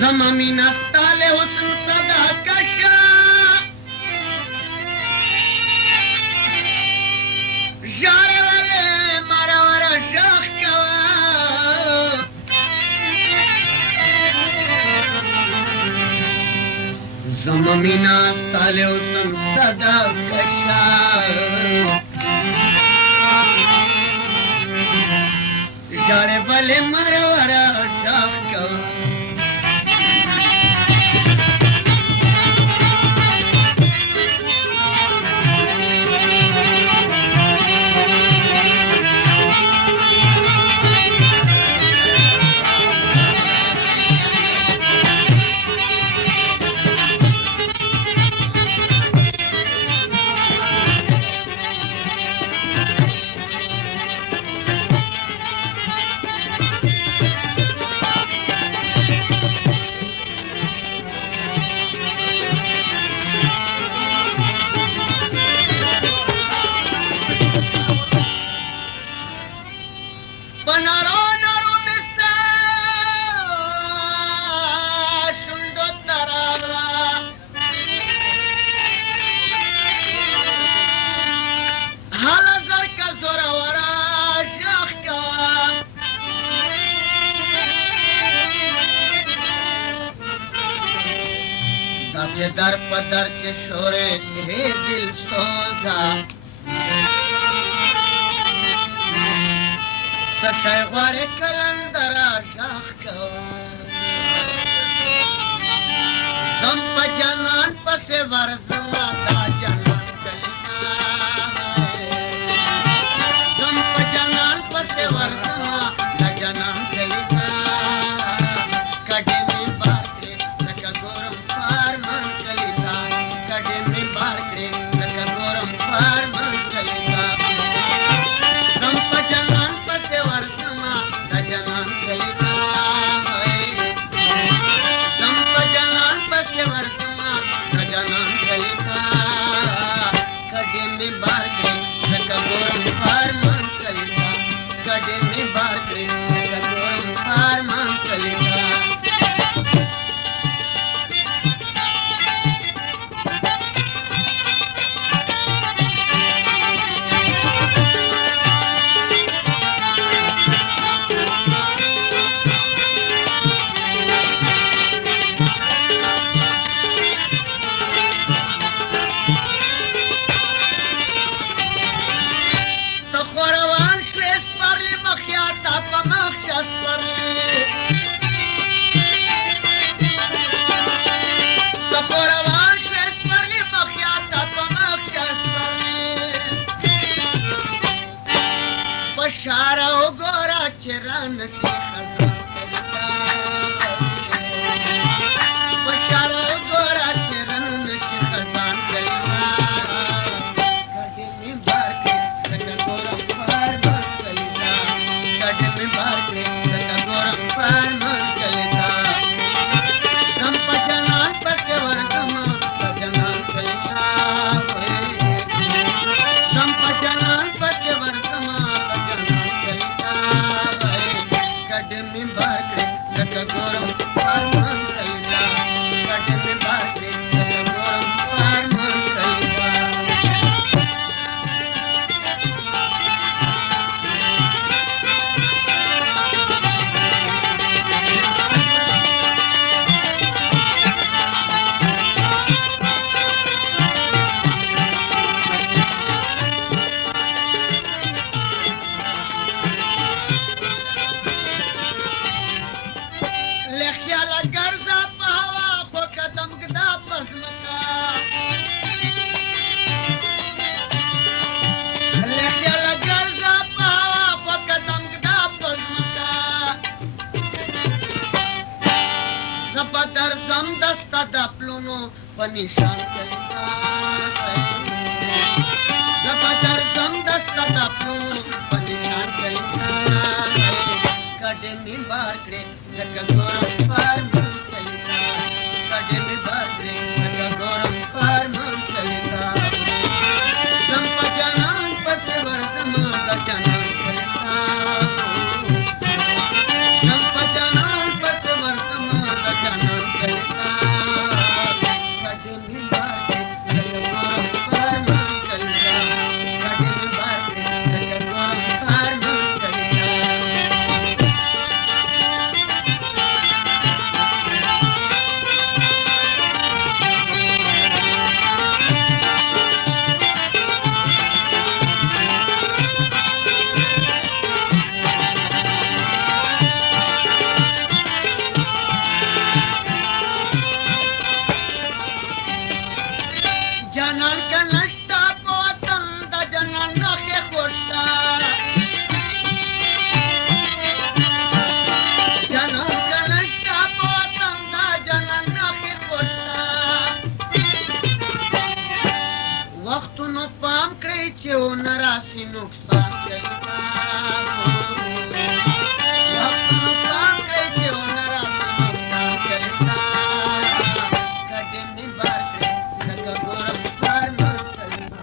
زما مینا ستاله حسن صدا کشا ژاړه ولې ماره وره ږغ کوه زما مینا ستاله حسن صدا کشا ژاړه ولې ماره وره ږغ کوه چې در په در کې شورې هې دل سوزا څه شی غواړې کلندره ږغ کوه زم په جانان پسې ورځمه دا جانان کلینا زم په جانان پسې ورځمه دا جانان کلینا کډې مې بار کړې لکه ګورم پارمان کلینا کډې مې بار کړې لکه ګورم پارمان کلینا زم په جانان پسې ورځمه دا جانان کلینا زم په جانان پسې ورځمه دا جانان کلینا کډې مې بار کړې لکه ګورم پارمان کلینا کډې مې بار کړې لکه ګورم پارمان کلینا بشاره وګوره چې رانشي خزان کلیتا بشاره وګوره چې رانشي خزان کلیتا کډې مې بار کړې لکه ګورم پارمان کلیتا کډې مې بار کړې لکه ګورم پارمان کلیتا زم په جانان پسې ورځمه په جانان کلیتا زم په جانان پسې ورځمه पनिशान कलिता जबदर दम दस्ता दापू पनिशान कलिता कटे मी बारकडे जग गोरम पार मन कलिता कटे मी बारकडे जग गोरम पार मन कलिता संपजनान पसे वर्तमा दजनान कलिता संपजनान पसे वर्तमा दजनान कलिता कटे मी बारकडे जग गोरम पार मन कलिता कटे मी बारकडे जग गोरम पार मन Kalita Janan kan nashta potan da janan nakhe khoshta Janan kan nashta potan da janan nakhe khoshta Waqt no pam kre che narasi nuksan kaita Waqt no pam kre che narasi nuksan kaita Kade mi bar kre daga goram par man kalita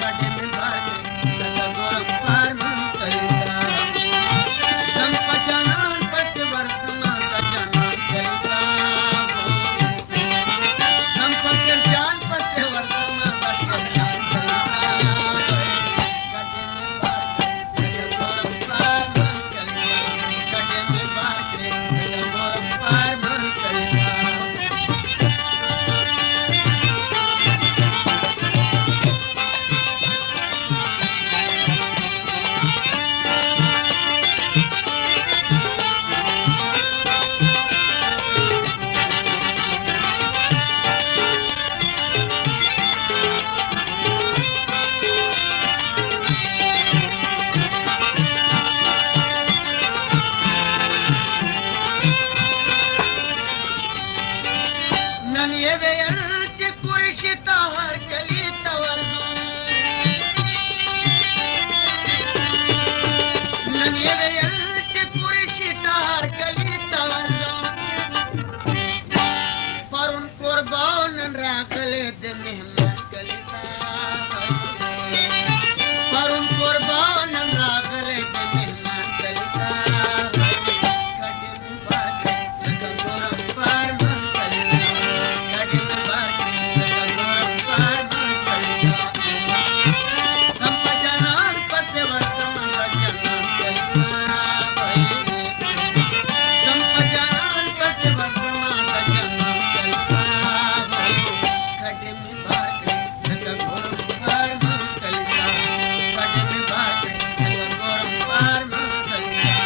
Kade mi bar kre daga goram par man kalita Sampajanan pase varsama da janan kalita Sampajanan pase varsama da janan kalita Kade mi bar kre daga goram par man kalita Kade mi bar kre daga goram par man kalita Nan yeve yalchi kurishita har kalita vardu Nan yeve yalchi kurishita har kalita vardu Parun kurbanan rakale de mehman kalita Parun kurbanan rakale de mehman kalita Kade mi baake jaga goram par man kalita Kade mi baake jaga goram par man kalita Sampajanan pase vartama dajanan kalita Sampajanan pase vartama dajanan kalita Kade mi baake jaga goram par man kalita Kade mi baake jaga goram par man kalita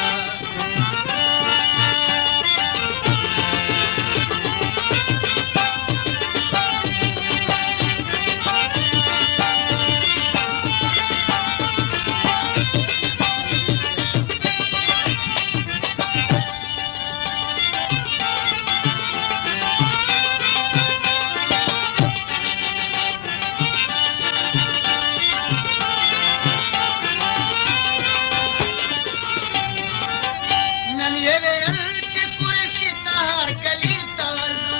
Nan yeve yalchi kurishita har kalita vardu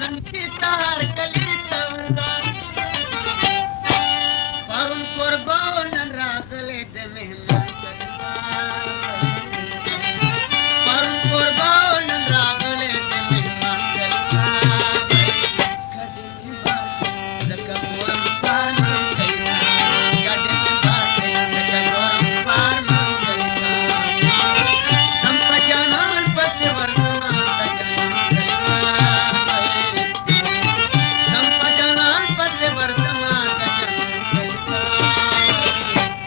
Nan kita har kalita vardu Parun kurbanan rakale de mehman kalita Parun kurbanan rakale de mehman kalita Kade mi baake jaga goram par man kalita Kade mi baake jaga goram par man kalita Sampajanan pase vartama da janan kalita Sampajanan pase vartama da janan kalita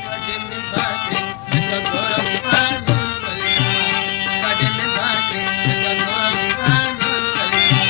Kade mi baake jaga goram par man kalita Kade mi baake jaga goram par man kalita